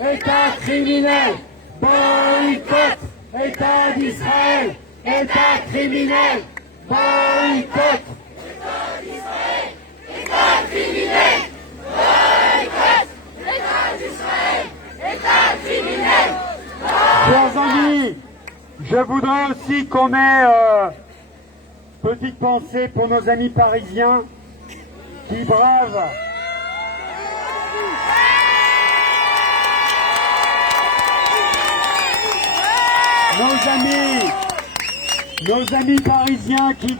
État criminel, boycott, État d'Israël, État criminel, boycott. État d'Israël, État criminel, boycott. État d'Israël, État criminel, boycott. Chers amis, je voudrais aussi qu'on ait petite pensée pour nos amis parisiens qui bravent nos amis parisiens qui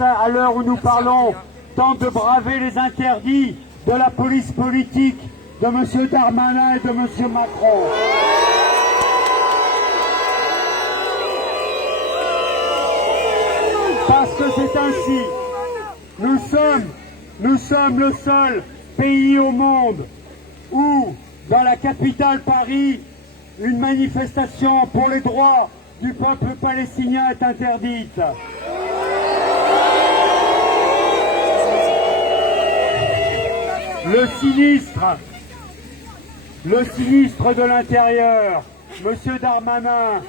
à l'heure où nous parlons, tentent de braver les interdits de la police politique de M. Darmanin et de M. Macron. Parce que c'est ainsi. Nous sommes le seul pays au monde où, dans la capitale Paris, une manifestation pour les droits du peuple palestinien est interdite. Le sinistre de l'Intérieur, M. Darmanin,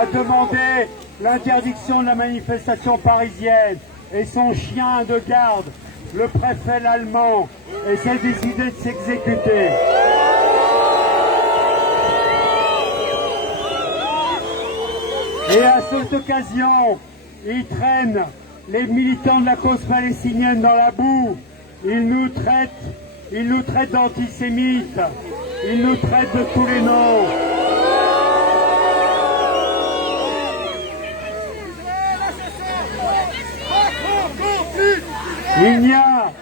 a demandé l'interdiction de la manifestation parisienne et son chien de garde, le préfet allemand, essaie décidé de s'exécuter. Et à cette occasion, il traîne les militants de la cause palestinienne dans la boue. Il nous traite d'antisémites. Il nous traite de tous les noms. Il y a...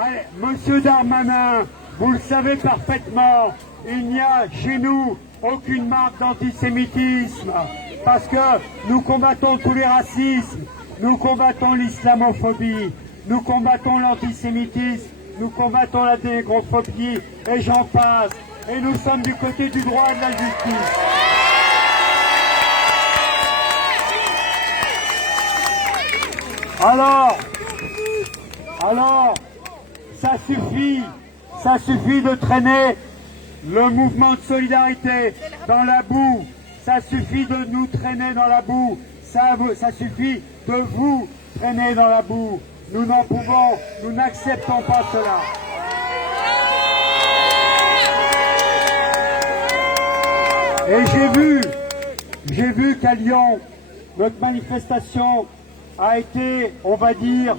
Allez, Monsieur Darmanin, vous le savez parfaitement, il n'y a chez nous aucune marque d'antisémitisme, parce que nous combattons tous les racismes, nous combattons l'islamophobie, nous combattons l'antisémitisme, nous combattons la négrophobie, et j'en passe. Et nous sommes du côté du droit et de la justice. Alors, ça suffit de traîner le mouvement de solidarité dans la boue, ça suffit de nous traîner dans la boue, ça suffit de vous traîner dans la boue. Nous n'acceptons pas cela. Et j'ai vu qu'à Lyon, notre manifestation a été, on va dire,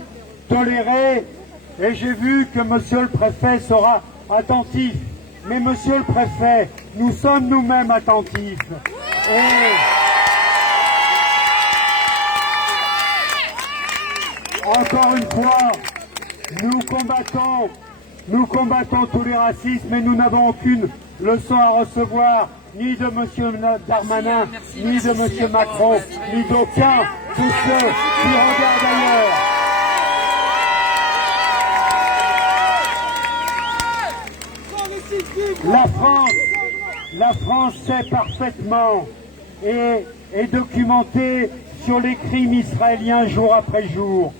tolérée, et j'ai vu que monsieur le préfet sera attentif. Mais monsieur le préfet, nous sommes nous-mêmes attentifs. Et encore une fois, nous combattons tous les racismes et nous n'avons aucune leçon à recevoir, ni de monsieur Darmanin, ni de monsieur Macron, ni d'aucun de ceux qui regardent ailleurs. La France sait parfaitement et est documentée sur les crimes israéliens jour après jour.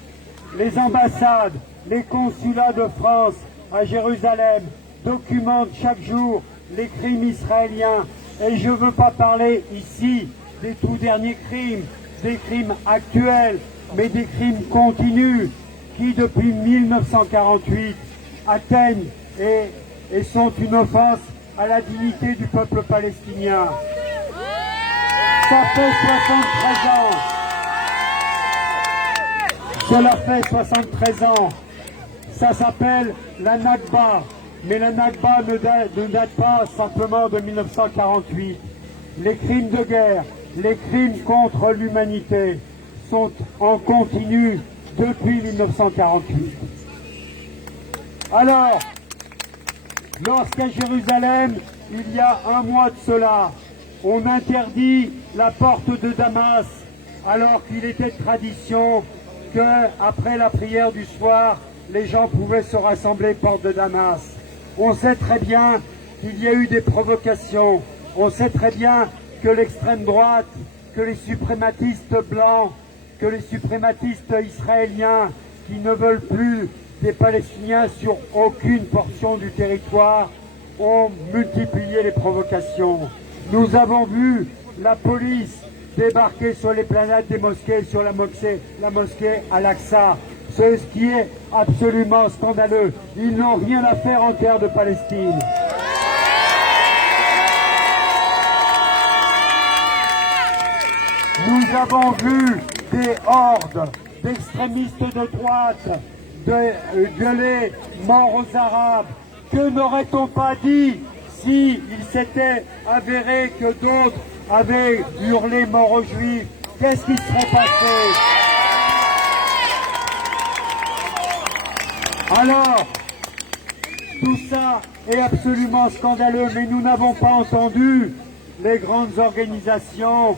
Les ambassades, les consulats de France à Jérusalem documentent chaque jour les crimes israéliens. Et je ne veux pas parler ici des tout derniers crimes, des crimes actuels, mais des crimes continus qui, depuis 1948, atteignent et sont une offense à la dignité du peuple palestinien. Ça fait 73 ans. Cela fait 73 ans. Ça s'appelle la Nakba. Mais la Nakba ne date pas simplement de 1948. Les crimes de guerre, les crimes contre l'humanité sont en continu depuis 1948. Alors, lorsqu'à Jérusalem, il y a un mois de cela, on interdit la porte de Damas, alors qu'il était tradition qu'après la prière du soir, les gens pouvaient se rassembler porte de Damas. On sait très bien qu'il y a eu des provocations. On sait très bien que l'extrême droite, que les suprématistes blancs, que les suprématistes israéliens qui ne veulent plus des Palestiniens sur aucune portion du territoire ont multiplié les provocations. Nous avons vu la police débarquer sur les planètes des mosquées, sur la mosquée Al-Aqsa. C'est ce qui est absolument scandaleux. Ils n'ont rien à faire en terre de Palestine. Nous avons vu des hordes d'extrémistes de droite gueuler mort aux Arabes. Que n'aurait-on pas dit si il s'était avéré que d'autres avaient hurlé mort aux Juifs? Qu'est-ce qui serait passé? Alors, tout ça est absolument scandaleux, mais nous n'avons pas entendu les grandes organisations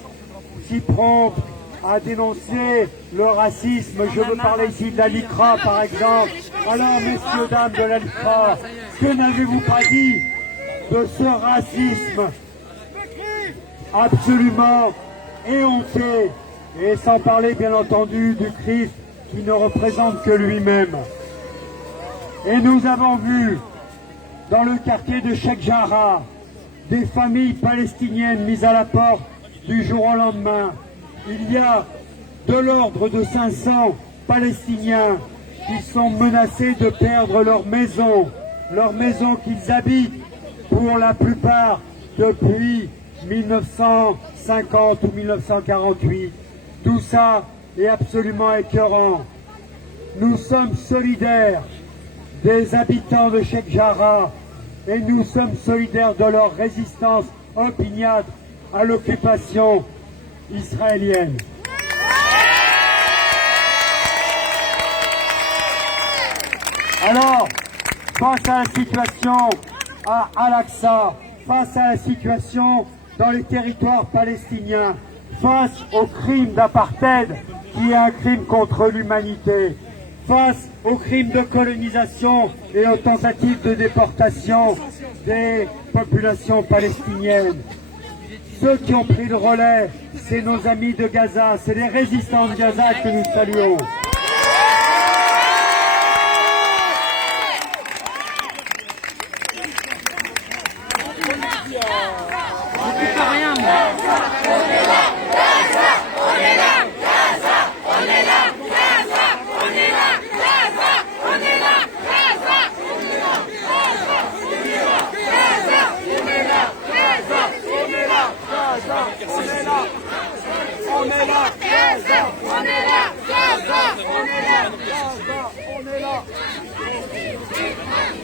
si promptes à dénoncer le racisme. Je veux parler ici de la LICRA, par exemple. Alors, messieurs, dames de la LICRA, que n'avez-vous pas dit de ce racisme absolument éhonté, et sans parler, bien entendu, du Christ qui ne représente que lui-même. Et nous avons vu, dans le quartier de Sheikh Jarrah, des familles palestiniennes mises à la porte du jour au lendemain. Il y a de l'ordre de 500 Palestiniens qui sont menacés de perdre leur maison qu'ils habitent pour la plupart depuis 1950 ou 1948. Tout ça est absolument écœurant. Nous sommes solidaires des habitants de Sheikh Jarrah et nous sommes solidaires de leur résistance opiniâtre à l'occupation israélienne. Alors, face à la situation à Al-Aqsa, face à la situation dans les territoires palestiniens, face au crime d'apartheid qui est un crime contre l'humanité, face aux crimes de colonisation et aux tentatives de déportation des populations palestiniennes. Ceux qui ont pris le relais, c'est nos amis de Gaza, c'est les résistants de Gaza que nous saluons.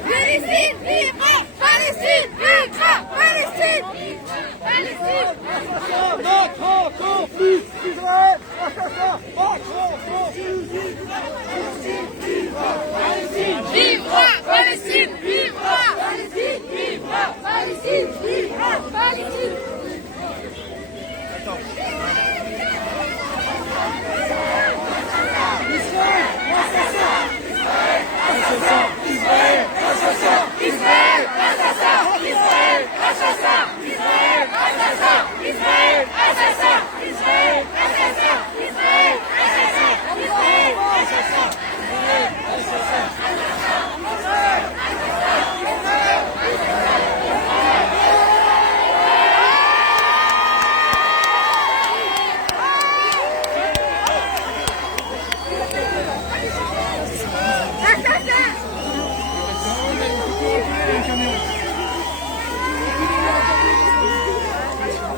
Palestine, vivra! Palestine, vivra! Palestine! Palestine! Macron conflit Israël! Macron Vivra! Palestine, vivra! Palestine, vivra! Palestine, vivra! Palestine!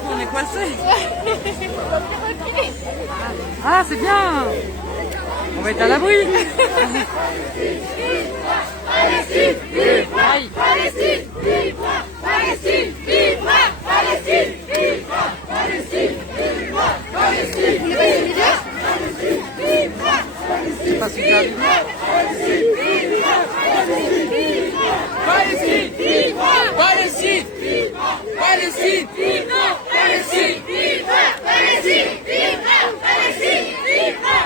On est coincé. Ah, c'est bien. On va être à l'abri. Palestine, vivra! Palestine, vivra! Palestine, vivra! Palestine, vivra! Palestine, vivra! Palestine, vivra! Palestine, vivra! C'est pas super. Palestine, vivra! Palestine, vivra! Palestine, vivra! Palestine, vivra! Palestine, vivra! Palestine, vivra! Palestine, vivra! Palestine, vivra! Palestine, vivra!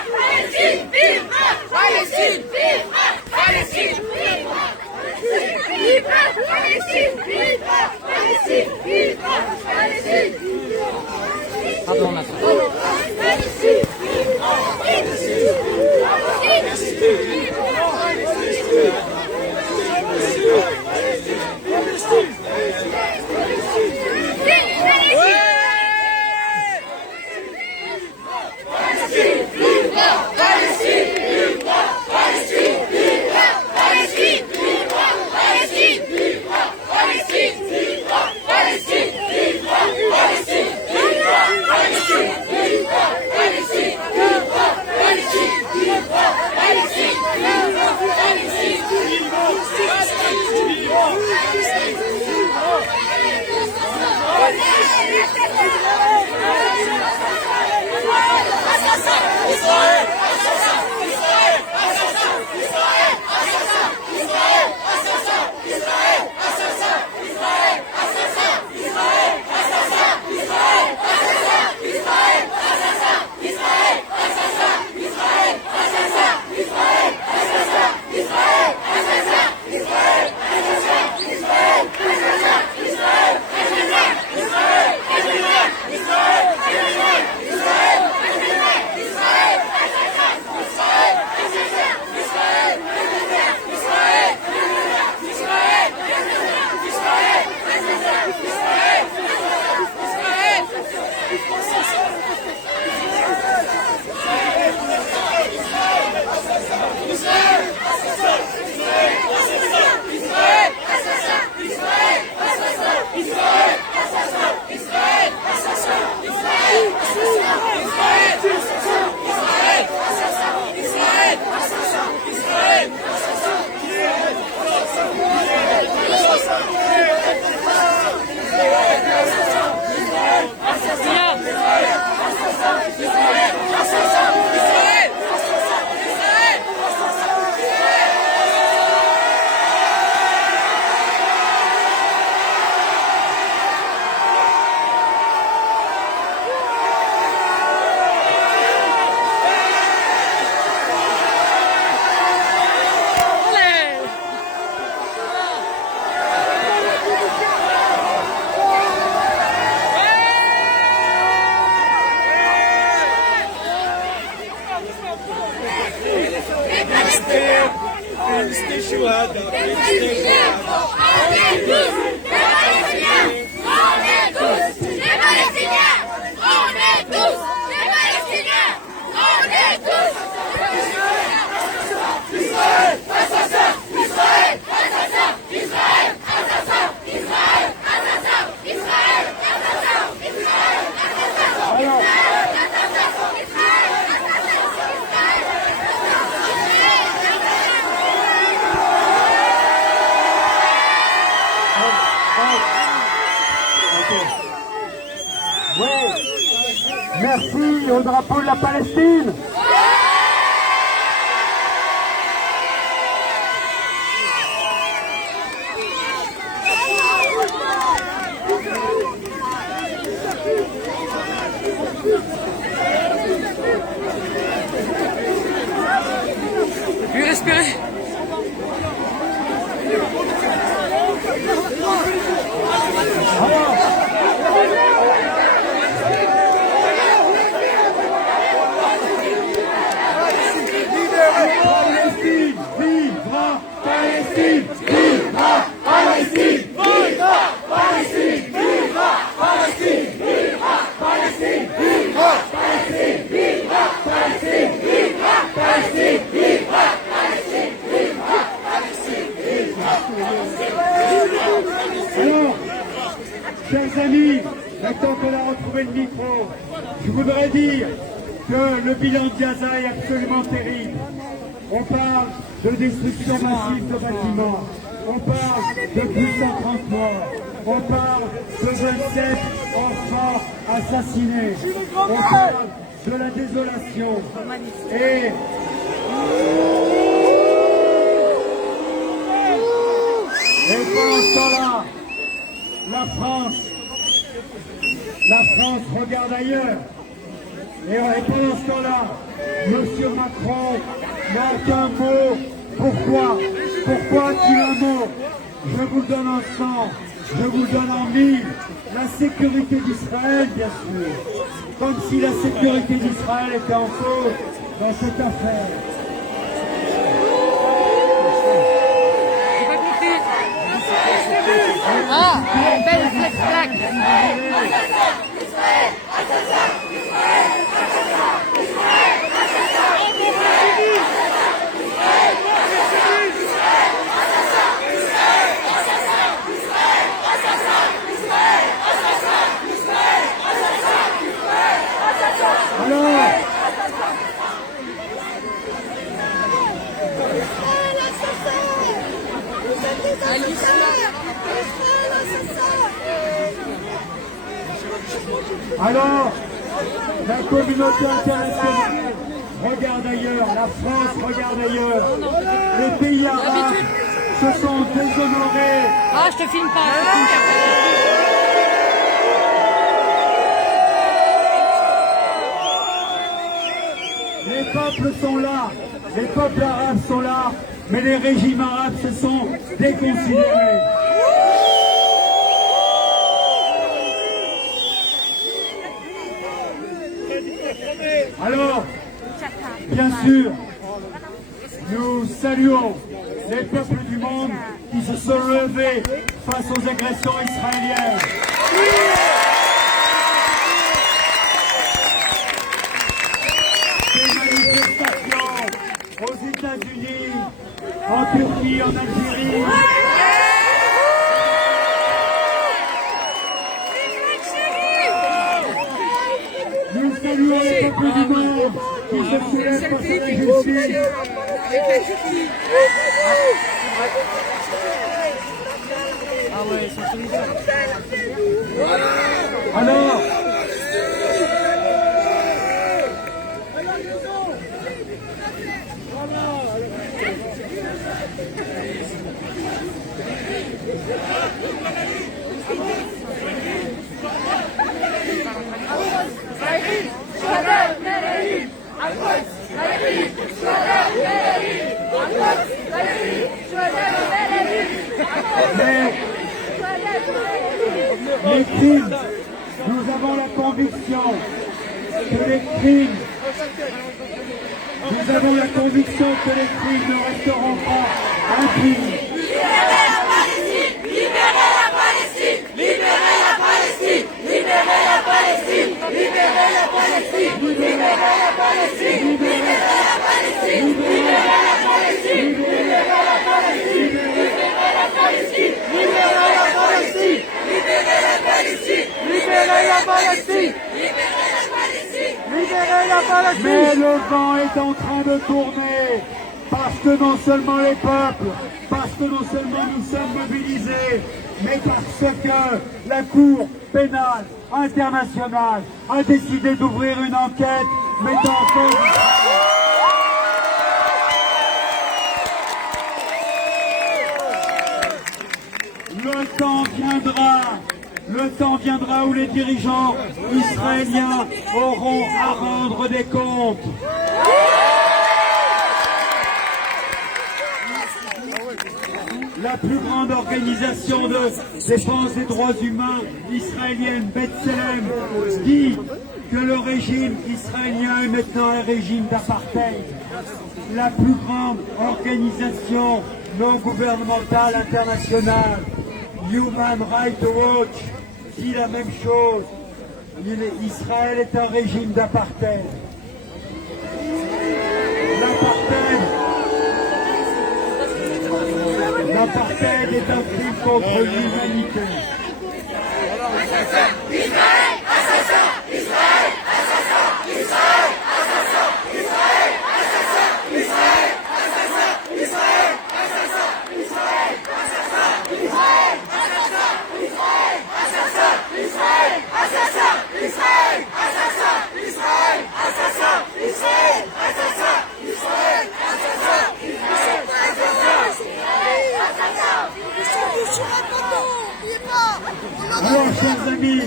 Palestine, vivra! Palestine, vivra! Palestine, vivra! Palestine, Oui. Merci au drapeau de la Palestine. Lui respirer. Palestine, vivra Palestine, vivra Palestine, vivra Palestine, vivra Palestine, vivra Palestine, vivra Palestine, vivra Palestine, vivra Palestine, vivra Palestine, vivra Palestine, vivra Palestine. Alors, chers amis, maintenant qu'on a retrouvé le micro, je voudrais dire que le bilan de Gaza est absolument terrible. On parle de destruction massive de bâtiments, on parle de plus de 130 morts, on parle de 27 enfants assassinés, on parle de la désolation. Et pendant ce temps-là, la France regarde ailleurs. Et pendant ce temps-là, M. Macron n'a aucun mot. Pourquoi a-t-il un mot? Je vous le donne en 100, je vous le donne en 1000. La sécurité d'Israël, bien sûr. Comme si la sécurité d'Israël était en cause dans cette affaire. J'ai pas compris. Ah, belle flex black. Alors, la communauté internationale regarde ailleurs, la France regarde ailleurs, les pays arabes se sont déshonorés. Ah, je te filme pas, je te filme pas. Les peuples sont là, les peuples arabes sont là, mais les régimes arabes se sont déconsidérés. Alors, bien sûr, nous saluons les peuples du monde qui se sont levés face aux agressions israéliennes. Ces manifestations aux États-Unis, en Turquie, en Algérie. Nous saluons les peuples du monde qui se soulèvent face à la justice. Alors, mais les crimes, nous avons la conviction que les crimes, nous avons la conviction que les crimes ne resteront pas impunis. Libérez la Palestine! Libérez la Palestine! Libérez la Palestine! Libérez la Palestine! Libérez la Palestine! Libérez la Palestine! Libérez la Palestine! Libérez la Palestine! Libérez la Palestine! Libérez la Palestine! Libérez la Palestine! Libérez la Palestine! Libérez la Palestine! Libérez la Palestine! Libérez la Palestine! Mais le vent est en train de tourner, parce que non seulement les peuples, parce que non seulement nous sommes mobilisés, mais parce que la Cour pénale internationale a décidé d'ouvrir une enquête mettant en cause le temps viendra où les dirigeants israéliens auront à rendre des comptes. La plus grande organisation de défense des droits humains israélienne, B'Tselem, dit que le régime israélien est maintenant un régime d'apartheid. La plus grande organisation non gouvernementale internationale, Human Rights Watch, dit la même chose. Israël est un régime d'apartheid. L'apartheid est un crime contre l'humanité. Israël, assassin! Israël, assassin! Israël, assassin! Israël, assassin! Israël, assassin! Israël, assassin! Israël, assassin! Israël, assassin! Israël, assassin! Israël, assassin! Israël, assassin! Israël, assassin! Israël, assassin! Israël, assassin! Israël, Sur un bateau, n'oubliez pas. Alors, chers amis,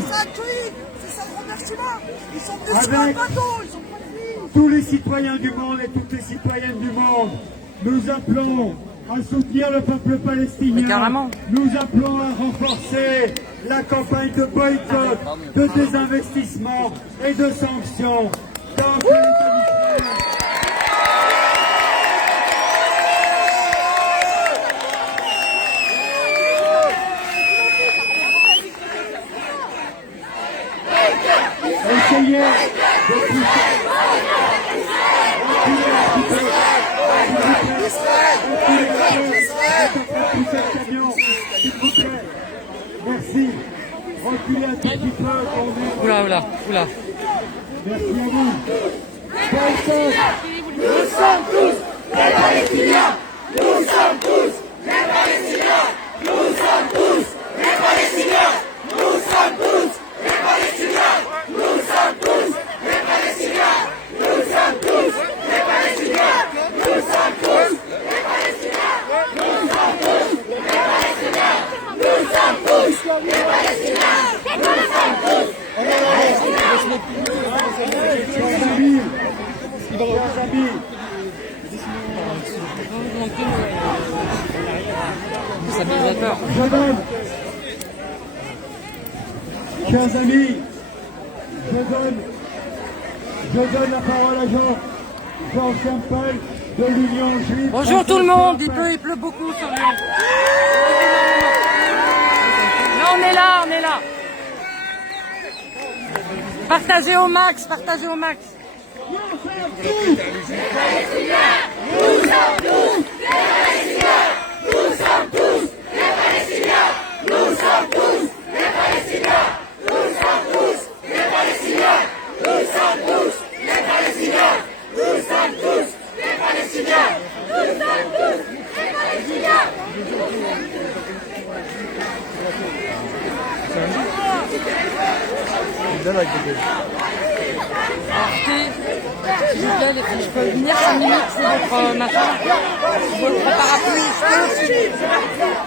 c'est ça le remerciement. Ils sont venus sur un avec bateau, ils sont pas venus. tous les citoyens du monde et toutes les citoyennes du monde, nous appelons à soutenir le peuple palestinien. Mais carrément. Nous appelons à renforcer la campagne de boycott, de désinvestissement et de sanctions contre l'État d'Israël. Essayez de pousser. Pousser le camion, s'il vous plaît. Merci. Reculez un tout petit peu. Oula, oula, oula. Merci à vous. Boycott. nous sommes tous les Palestiniens! Nous sommes tous les Palestiniens! Nous sommes tous les Palestiniens! Nous sommes tous les Palestiniens! Nous sommes tous les Palestiniens! Nous sommes tous les Palestiniens! Nous sommes tous les Palestiniens! Nous sommes tous les Palestiniens! Nous sommes tous les Palestiniens! Nous sommes tous les Palestiniens! Chers amis, Stabilisateur. chers amis, je donne la parole à Jean Sempel de l'Union juive. Bonjour tout le monde, il pleut beaucoup sur Lyon. Là on est là, on est là. Partagez au max, partagez au max. Nous sommes tous les Palestiniens! Nous sommes tous les Palestiniens! Nous sommes tous les Palestiniens! Nous sommes tous les Palestiniens! Nous sommes tous les Palestiniens! Nous sommes tous les Palestiniens! Nous sommes tous les Palestiniens! Nous sommes tous les Palestiniens! Je peux venir 5 minutes sous votre machin, sous votre parapluie,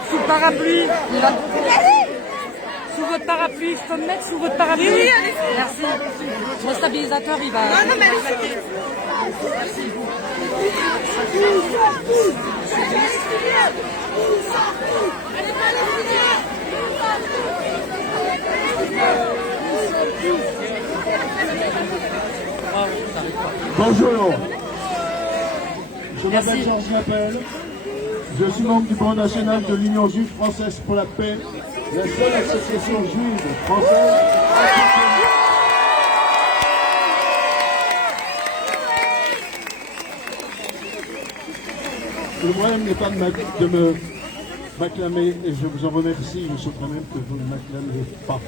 sous le parapluie, il va... Sous votre parapluie, je peux me mettre sous votre parapluie? Oui, allez. Merci. Mon stabilisateur, il va... Non, mais allez. Bonjour, je m'appelle Georges Lappel, je suis membre du Banc national de l'Union juive française pour la paix, la seule association juive française. Le moyen n'est pas de me m'acclamer, et je vous en remercie, monsieur le Président, que vous ne m'acclamez pas.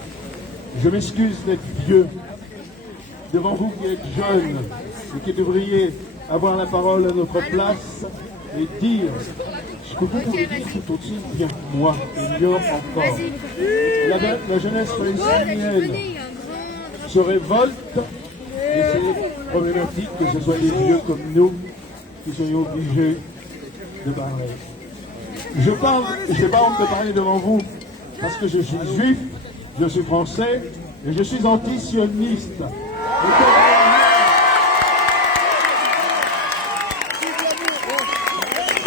Je m'excuse d'être vieux, devant vous qui êtes jeunes et qui devriez avoir la parole à notre place et dire Ce que vous pouvez dire tout aussi bien que moi, et mieux encore. La jeunesse palestinienne se révolte et c'est problématique que ce soit des vieux comme nous qui soyons obligés de parler. Je n'ai pas honte de parler devant vous parce que je suis juif, je suis français et je suis antisioniste.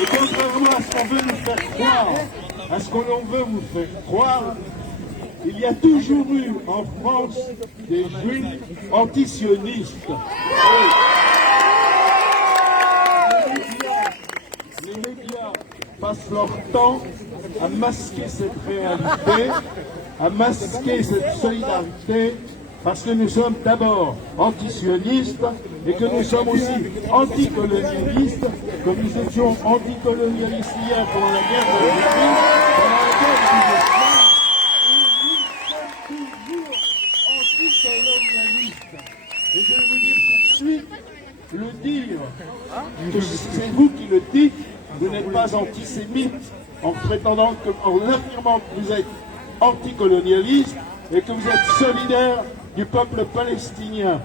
Et contrairement à ce qu'on veut nous faire croire, à ce qu'on veut vous faire croire, il y a toujours eu en France des juifs antisionistes. Les médias passent leur temps à masquer cette réalité, à masquer cette solidarité, parce que nous sommes d'abord antisionistes et que nous sommes aussi anticolonialistes, comme nous étions anticolonialistes hier pendant la guerre de l'Église, pendant la guerre du Vietnam, et nous sommes toujours anticolonialistes. Et je vais vous dire tout de suite, le dire, que c'est vous qui le dites, vous n'êtes pas antisémite en prétendant, en affirmant que vous êtes anticolonialiste et que vous êtes solidaire du peuple palestinien.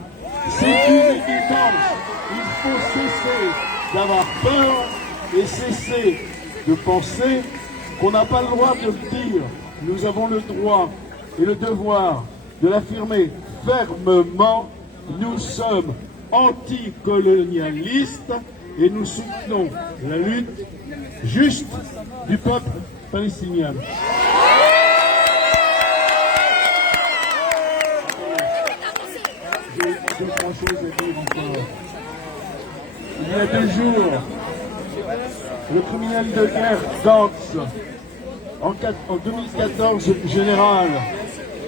C'est une évidence. Il faut cesser d'avoir peur et cesser de penser qu'on n'a pas le droit de le dire. Nous avons le droit et le devoir de l'affirmer fermement. Nous sommes anticolonialistes et nous soutenons la lutte juste du peuple palestinien. Il y a 2 jours, le criminel de guerre Gantz, en 2014 général,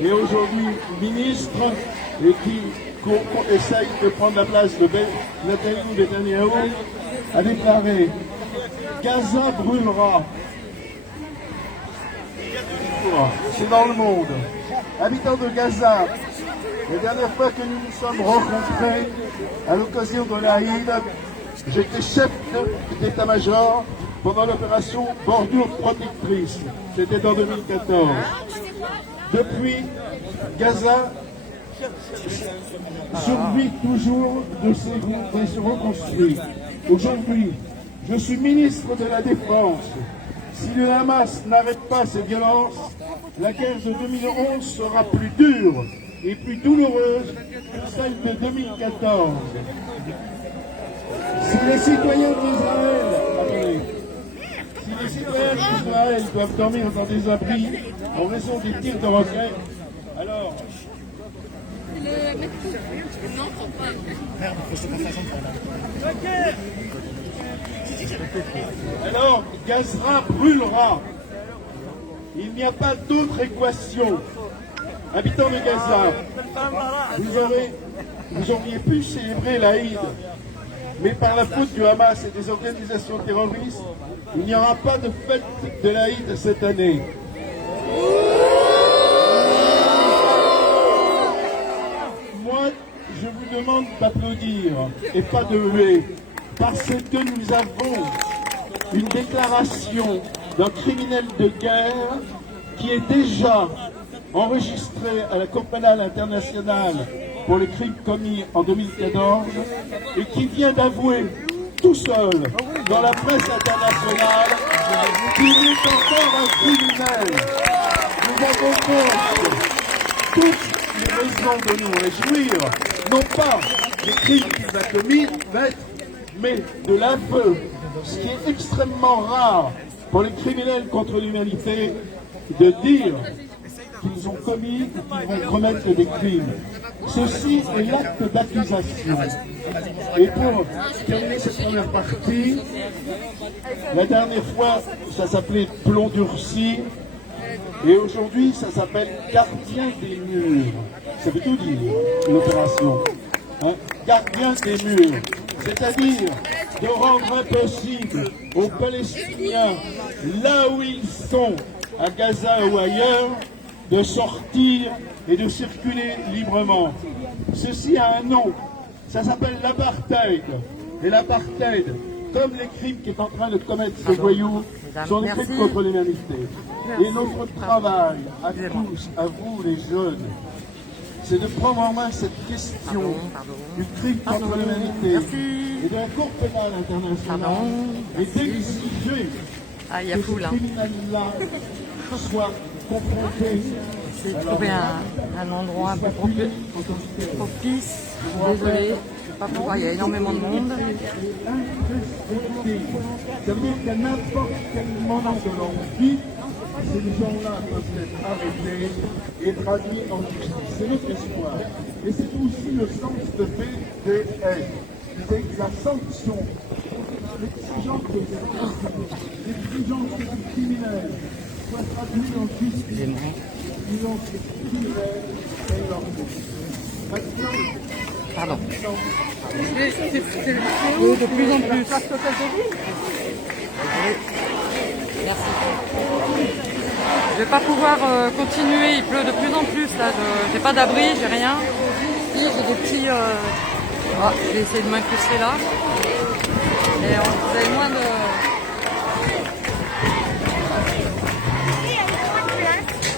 et aujourd'hui ministre, et qui essaye de prendre la place de Netanyahou, a déclaré « Gaza brûlera ». C'est dans le monde. Habitants de Gaza, la dernière fois que nous nous sommes rencontrés, à l'occasion de l'Aïd, j'étais chef d'état-major pendant l'opération Bordure Protectrice. C'était en 2014. Depuis, Gaza survit toujours de ses groupes et se reconstruit. Aujourd'hui, je suis ministre de la Défense. Si le Hamas n'arrête pas ses violences, la guerre de 2011 sera plus dure et plus douloureuse que celle de 2014. Si les citoyens d'Israël, doivent dormir dans des abris en raison des tirs de roquettes, alors... Alors, Gaza brûlera. Il n'y a pas d'autre équation. Habitants de Gaza, vous auriez pu célébrer l'Aïd, mais par la faute du Hamas et des organisations terroristes, il n'y aura pas de fête de l'Aïd cette année. Moi, je vous demande d'applaudir et pas de huer, parce que nous avons une déclaration d'un criminel de guerre qui est déjà enregistré à la Cour pénale internationale pour les crimes commis en 2014 et qui vient d'avouer tout seul dans la presse internationale qu'il est encore un criminel. Nous avons donc toutes les raisons de nous réjouir, non pas des crimes qu'il a commis, mais de l'aveu, ce qui est extrêmement rare pour les criminels contre l'humanité, de dire qu'ils ont commis ou qu'ils vont commettre des crimes. Ceci est l'acte d'accusation. Et pour terminer cette première partie, la dernière fois, ça s'appelait plomb durci, et aujourd'hui, ça s'appelle gardien des murs. Ça veut tout dire, l'opération. Hein? Gardien des murs. C'est-à-dire de rendre impossible aux Palestiniens, là où ils sont, à Gaza ou ailleurs, de sortir et de circuler librement. Ceci a un nom, ça s'appelle l'apartheid. Et l'apartheid, comme les crimes qu'est en train de commettre ces voyous, sont des crimes contre l'humanité. Et notre travail à tous, à vous les jeunes, c'est de prendre en main cette question du crime contre l'humanité et de la Cour pénale internationale et d'exiger que ces criminels-là soient confrontés. J'ai trouvé un endroit un peu propice. Désolé, je sais pas pourquoi, il y a énormément de monde. Ça veut dire qu'à n'importe quel moment de leur vie, ces gens-là peuvent être arrêtés et traduits en justice. C'est notre espoir. Et c'est aussi le sens de BDS. C'est la sanction, l'exigence que ces criminels soient traduits en justice. Ils ont ces criminels et leur vie. Pardon. Oui, de plus en plus. Merci. Je vais pas pouvoir continuer, il pleut de plus en plus là. J'ai pas d'abri, j'ai rien. Ici, j'ai des petits. Ah, je vais essayer de m'incruster là. Et vous avez moins de.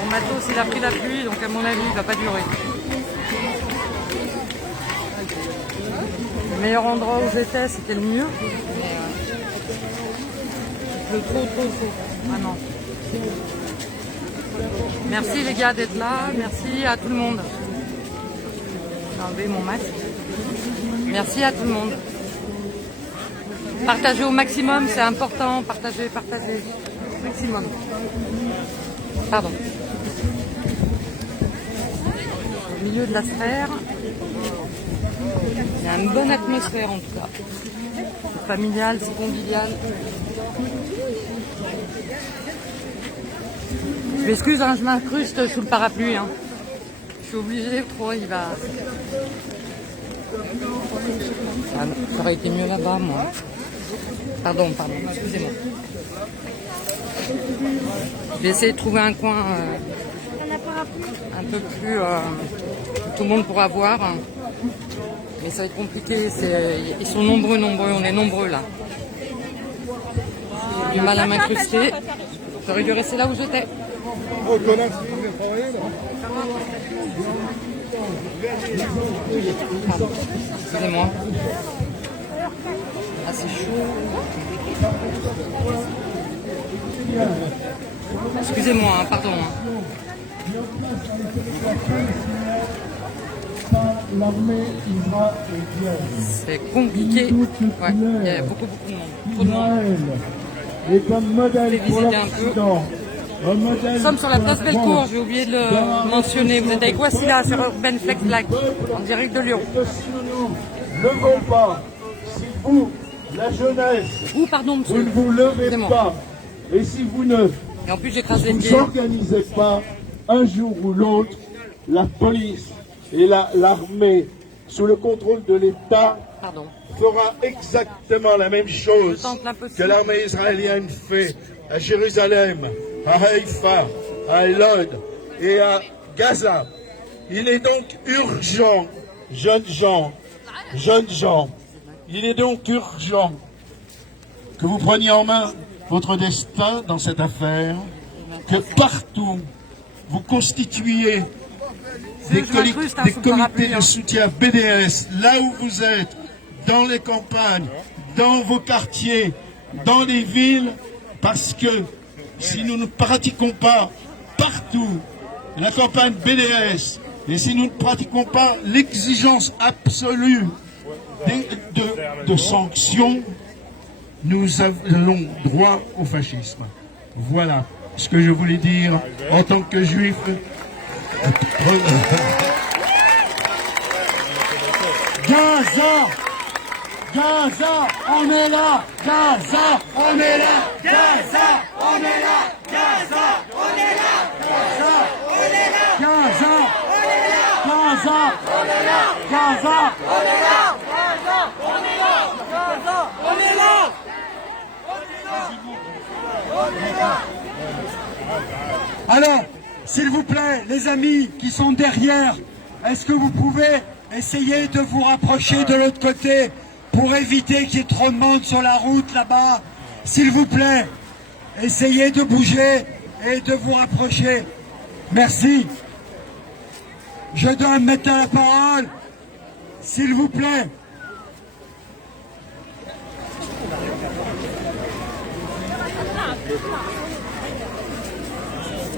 Mon matos, il a pris la pluie, donc à mon avis, il va pas durer. Le meilleur endroit où j'étais, c'était le mur. Le trop. Ah non. Merci les gars d'être là. Merci à tout le monde. J'ai enlevé mon masque. Merci à tout le monde. Partagez au maximum, c'est important. Partagez. Maximum. Pardon. Au milieu de la sphère. Il y a une bonne atmosphère en tout cas. C'est familial, c'est convivial. Je m'excuse, hein, je m'incruste sous le parapluie. Hein. Je suis obligée, trop, il va... Ah, ça aurait été mieux là-bas, moi. Pardon, excusez-moi. Je vais essayer de trouver un coin un peu plus... que tout le monde pourra voir. Mais ça va être compliqué, ils sont nombreux, on est nombreux là. J'ai du mal à m'incruster. J'aurais dû rester là où j'étais. Excusez-moi. Ah, c'est chaud. Excusez-moi, hein, pardon. Hein. C'est compliqué. Ouais, il y a beaucoup de monde. Trop de monde. Et comme modèle pour l'Occident, nous sommes sur la place Bellecour, j'ai oublié de le mentionner. Vous êtes avec Wassila sur Urban Flex Black, en direct de Lyon. Si nous ne levons pas, si vous, la jeunesse, vous ne vous levez pas, et si vous ne vous organisez pas, un jour ou l'autre, la police et l'armée, sous le contrôle de l'État, fera exactement la même chose que l'armée israélienne fait à Jérusalem, à Haïfa, à Lod et à Gaza. Il est donc urgent, jeunes gens, il est donc urgent que vous preniez en main votre destin dans cette affaire, que partout vous constituiez des comités de soutien BDS, là où vous êtes, dans les campagnes, dans vos quartiers, dans les villes, parce que si nous ne pratiquons pas partout la campagne BDS, et si nous ne pratiquons pas l'exigence absolue de sanctions, nous allons droit au fascisme. Voilà ce que je voulais dire en tant que juif. Gaza, Gaza, on est là, Gaza, on est là, Gaza, on est là, Gaza, on est là, Gaza, on est là, Gaza, on est là, Gaza, on est là, Gaza, on est là, Gaza, on est là, Gaza, on est là, on est là. Alors, s'il vous plaît, les amis qui sont derrière, est-ce que vous pouvez essayer de vous rapprocher de l'autre côté pour éviter qu'il y ait trop de monde sur la route là-bas. S'il vous plaît, essayez de bouger et de vous rapprocher. Merci. Je donne maintenant la parole, s'il vous plaît.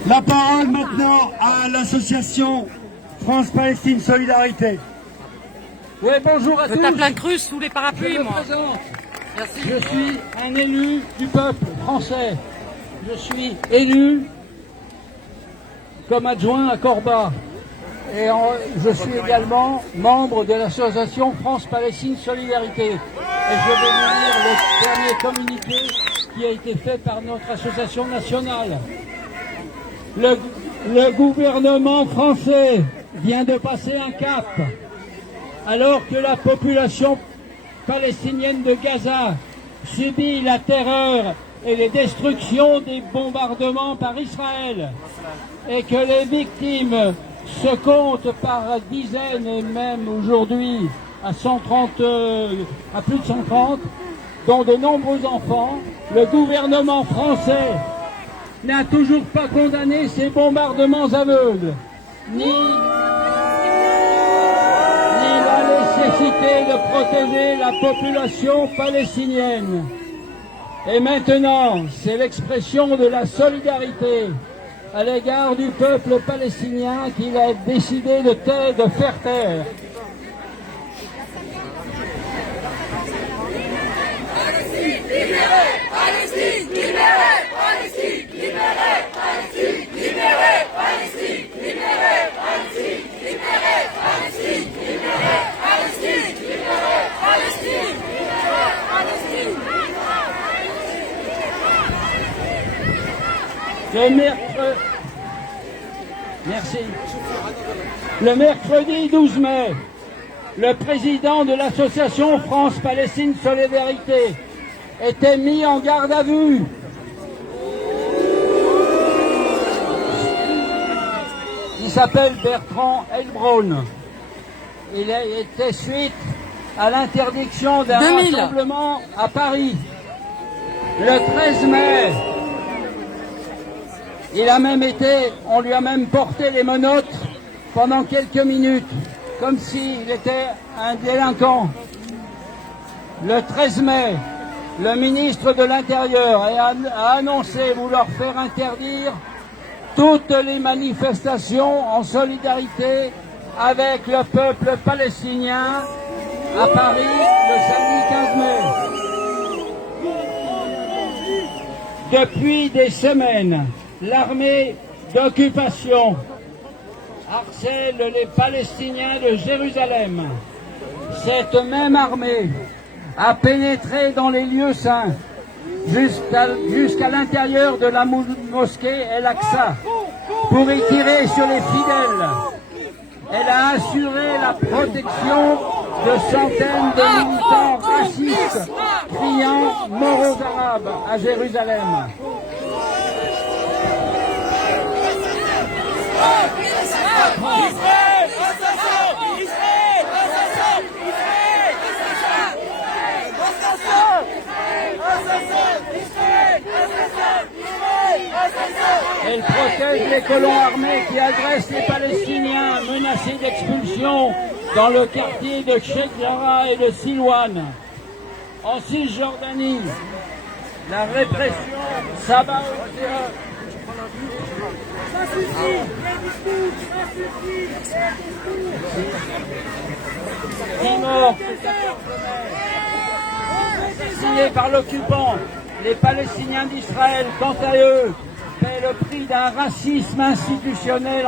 La parole maintenant à l'association France-Palestine Solidarité. Oui, bonjour à Je tous. tape la crue sous les parapluies, Je me moi. présente. Merci. Je suis un élu du peuple français. Je suis élu comme adjoint à Corba. Et je suis également membre de l'association France-Palestine Solidarité. Et je vais vous lire le dernier communiqué qui a été fait par notre association nationale. Le gouvernement français vient de passer un cap. Alors que la population palestinienne de Gaza subit la terreur et les destructions des bombardements par Israël, et que les victimes se comptent par dizaines et même aujourd'hui à plus de 130, dont de nombreux enfants, le gouvernement français n'a toujours pas condamné ces bombardements aveugles, ni la nécessité de protéger la population palestinienne. Et maintenant, c'est l'expression de la solidarité à l'égard du peuple palestinien qu'il a décidé de faire taire. Le mercredi 12 mai, le président de l'association France-Palestine Solidarité était mis en garde à vue. Il s'appelle Bertrand Heilbronn. Il était suite à l'interdiction d'un 2000. rassemblement à Paris. Le 13 mai, on lui a même porté les menottes pendant quelques minutes, comme s'il était un délinquant. Le 13 mai, le ministre de l'Intérieur a annoncé vouloir faire interdire toutes les manifestations en solidarité avec le peuple palestinien à Paris le samedi 15 mai. Depuis des semaines, l'armée d'occupation harcèle les Palestiniens de Jérusalem. Cette même armée a pénétré dans les lieux saints jusqu'à l'intérieur de la mosquée El-Aqsa pour y tirer sur les fidèles. Elle a assuré la protection de centaines de militants racistes criant « mort aux Arabes » à Jérusalem. Elle protège les colons armés qui agressent les Palestiniens menacés d'expulsion dans le quartier de Sheikh Jarrah et de Silwan. En Cisjordanie, la répression s'abat au terrain. Morts assassinés par l'occupant. Les Palestiniens d'Israël, quant à eux, paient le prix d'un racisme institutionnel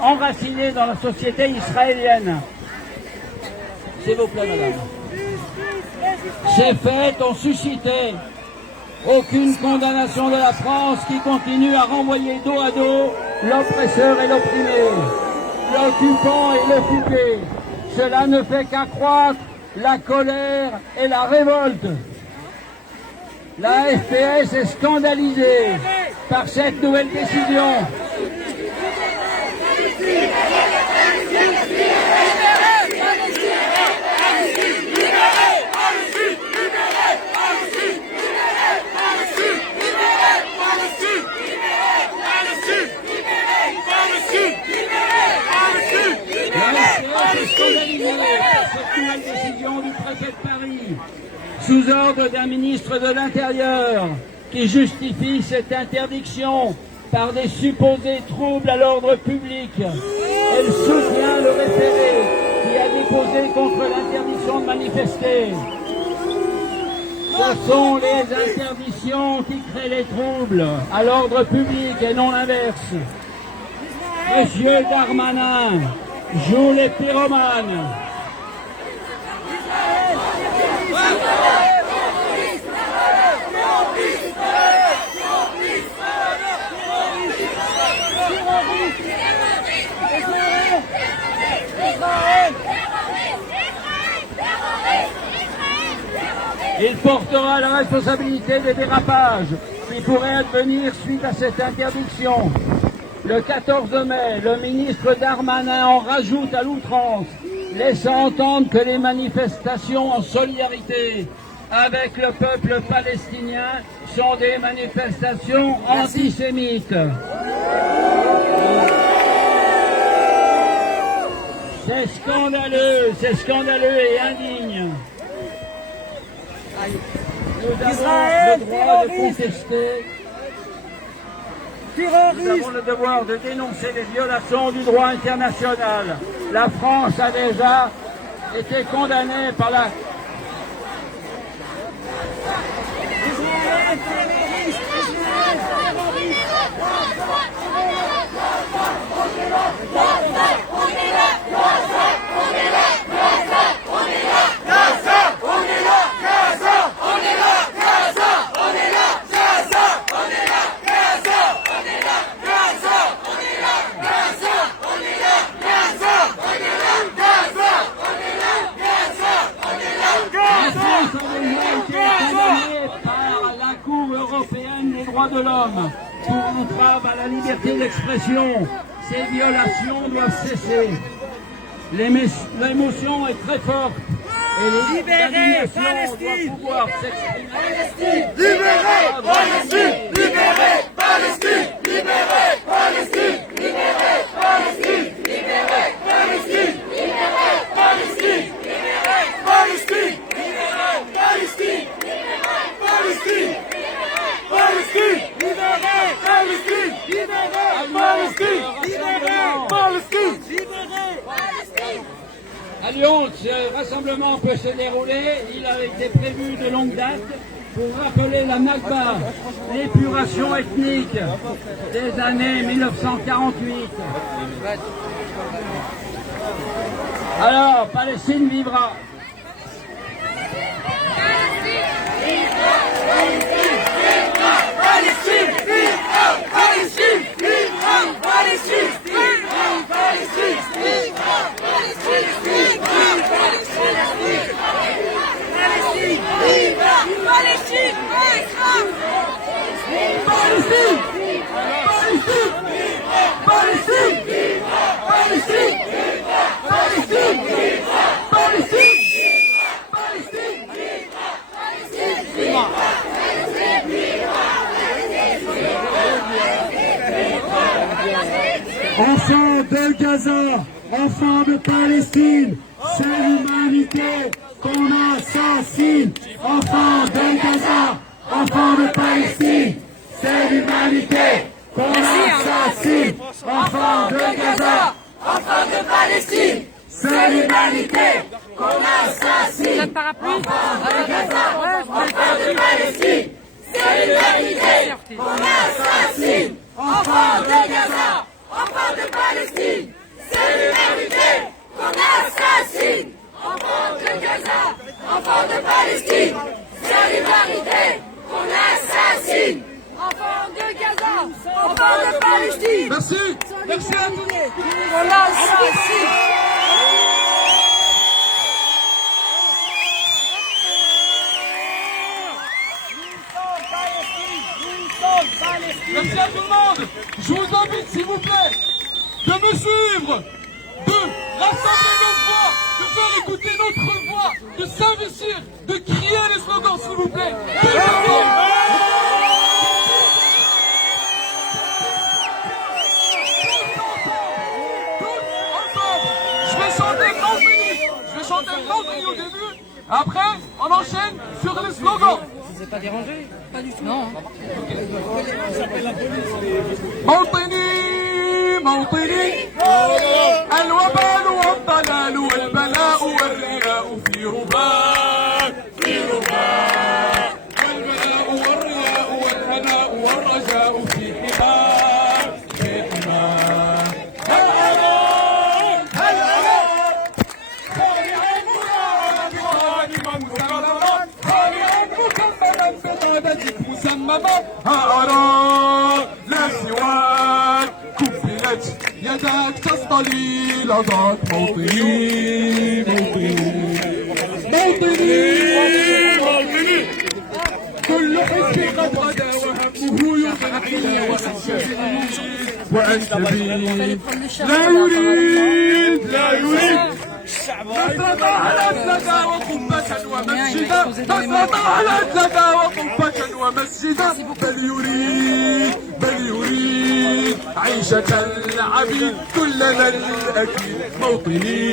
enraciné dans la société israélienne. S'il vous plaît, madame. Ces faits ont suscité aucune condamnation de la France qui continue à renvoyer dos à dos l'oppresseur et l'opprimé, l'occupant et le fouqué. Cela ne fait qu'accroître la colère et la révolte. La FPS est scandalisée par cette nouvelle décision. du préfet de Paris, sous ordre d'un ministre de l'Intérieur, qui justifie cette interdiction par des supposés troubles à l'ordre public. Elle soutient le référé qui a déposé contre l'interdiction de manifester. Ce sont les interdictions qui créent les troubles à l'ordre public et non l'inverse. Monsieur Darmanin joue les pyromanes. Il portera la responsabilité des dérapages qui pourraient advenir suite à cette interdiction. Le 14 mai, le ministre Darmanin en rajoute à l'outrance, laissant entendre que les manifestations en solidarité avec le peuple palestinien sont des manifestations antisémites. C'est scandaleux et indigne. Nous avons le droit de contester. Nous avons le devoir de dénoncer les violations du droit international. La France a déjà été condamnée par la... de l'homme pour entrave à la liberté d'expression. Ces violations doivent cesser. L'émotion est très forte et l'indignation doit pouvoir s'exprimer. Libérez Palestine! Libérez Palestine! Libérez Palestine! Libérez Palestine! Libérez Palestine! Libérez Palestine! Libérez Palestine! Libérez Palestine! Libérez Palestine! Palestine! Libérez Palestine! Libérez Palestine! Libérez Palestine! Libérez Palestine! À Lyon, ce rassemblement peut se dérouler. Il a été prévu de longue date pour rappeler la Nakba, l'épuration ethnique des années 1948. Alors, Palestine vivra. Enfants de Gaza, enfants de Palestine, c'est l'humanité qu'on assassine. Enfants de Gaza, enfants de Palestine, c'est l'humanité qu'on assassine. Enfants de Gaza, Enfants de Palestine, c'est l'humanité qu'on assassine. Le parapluie enfants de Palestine, c'est l'humanité qu'on assassine. Enfants de Gaza, enfants de Palestine, c'est l'humanité qu'on assassine. Enfants de Gaza, enfants de Palestine, c'est l'humanité qu'on assassine. Enfants de Gaza, enfants de Palestine. Merci, merci à tous. On assassine. Merci à tout le monde. Je vous invite, s'il vous plaît, de me suivre, de rassembler nos voix, de faire écouter notre voix, de s'investir, de crier les slogans, s'il vous plaît. Je vais chanter le grand fini au début Après, on enchaîne sur les slogans. Je vous ai pas dérangé? Pas du tout. Non. موطني الوبال والضلال والبلاء والرياء في رباك والبلاء والرياء والهناء والرجاء في حماك هل أراك خالعا مكملا بقادتك مسمما ها أراك لا سواك كفلت يداك تصطلي لظاك موطني كل حزب قد غدا وهمه يغني وأنت بي لا يريد نصرة على الزكا وقبة ومسجدا نصرة على الزكا وقبة ومسجدا بل يريد عيشة العبيد كلنا الأكيد موطني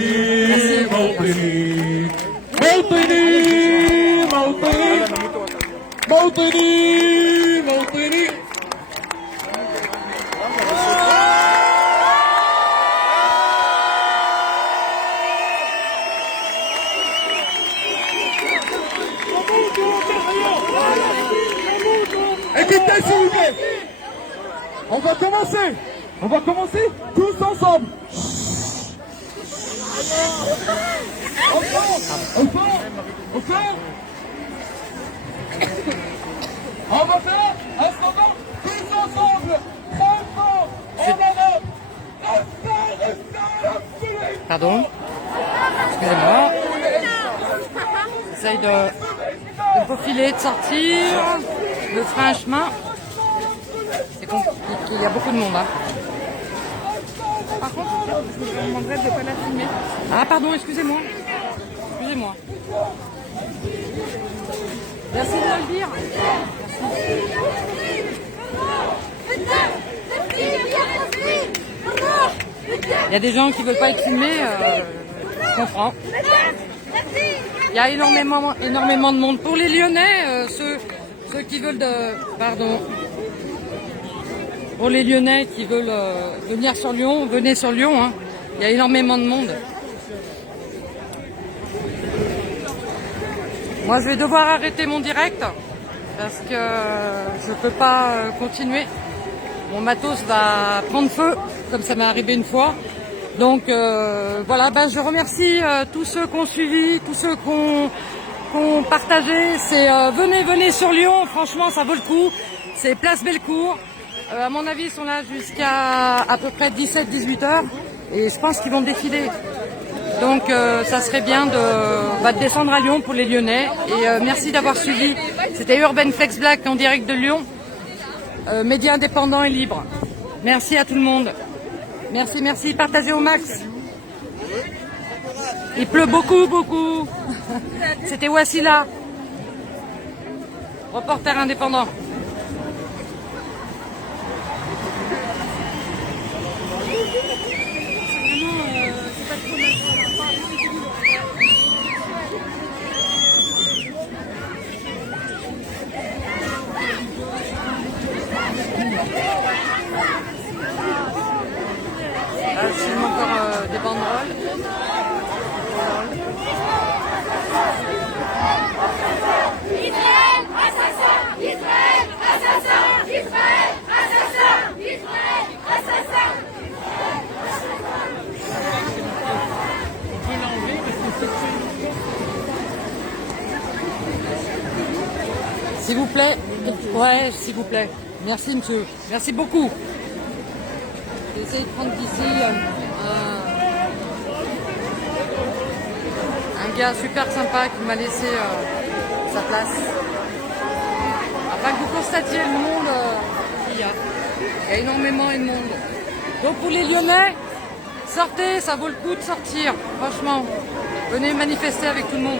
Écoutez s'il vous plaît. On va commencer tous ensemble. Au fond. On va faire un slogan tous ensemble. Très fort. En Europe. Pardon. Excusez-moi. J'essaye de faufiler, de sortir. Le frein à chemin. C'est compliqué, il y a beaucoup de monde. Hein. Par contre, je vous demanderais de ne pas la filmer. Ah pardon, excusez-moi. Merci de me le dire. Il y a des gens qui ne veulent pas être filmés, je comprends. Il y a énormément de monde. Pour les Lyonnais, ceux qui veulent pour les Lyonnais qui veulent venir sur Lyon, venez sur Lyon. Hein. Il y a énormément de monde. Moi, je vais devoir arrêter mon direct parce que je ne peux pas continuer. Mon matos va prendre feu, comme ça m'est arrivé une fois. Donc voilà, je remercie tous ceux qui ont suivi, tous ceux qui ont partagé. C'est venez sur Lyon, franchement ça vaut le coup. C'est place Bellecour. À mon avis, ils sont là jusqu'à à peu près 17-18 heures. Et je pense qu'ils vont défiler. Donc ça serait bien de descendre à Lyon pour les Lyonnais. Et merci d'avoir suivi. C'était Urban Flex Black en direct de Lyon. Média indépendant et libre. Merci à tout le monde. Merci. Partagez au max. Il pleut beaucoup. C'était Wassila, reporter indépendant. Je filme encore des banderoles. Israël, assassin! Israël, assassin! Israël, assassin! Israël, assassin! S'il vous plaît. Ouais, s'il vous plaît. Merci, monsieur. Merci beaucoup. J'ai essayé de prendre d'ici un gars super sympa qui m'a laissé sa place. Afin que vous constatiez le monde qu'il y a. Il y a énormément de monde. Donc pour les Lyonnais, sortez, ça vaut le coup de sortir. Franchement, venez manifester avec tout le monde.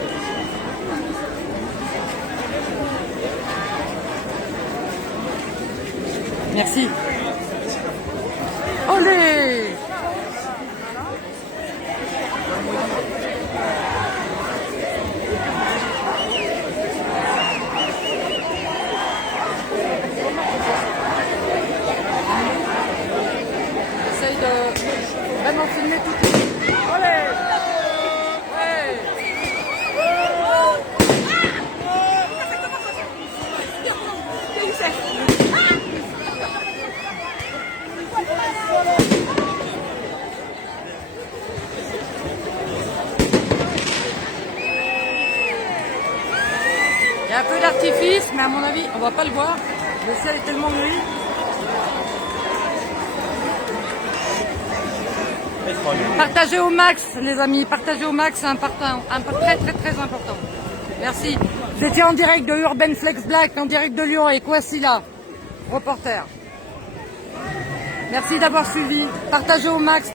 Merci. Olé! un feu d'artifice, mais à mon avis, on va pas le voir. Le ciel est tellement gris. Partagez au max, les amis. Partagez au max, c'est très très important. Merci. Vous étiez en direct de Urban Flex Black, en direct de Lyon, et Kwasi là, reporter. Merci d'avoir suivi. Partagez au max.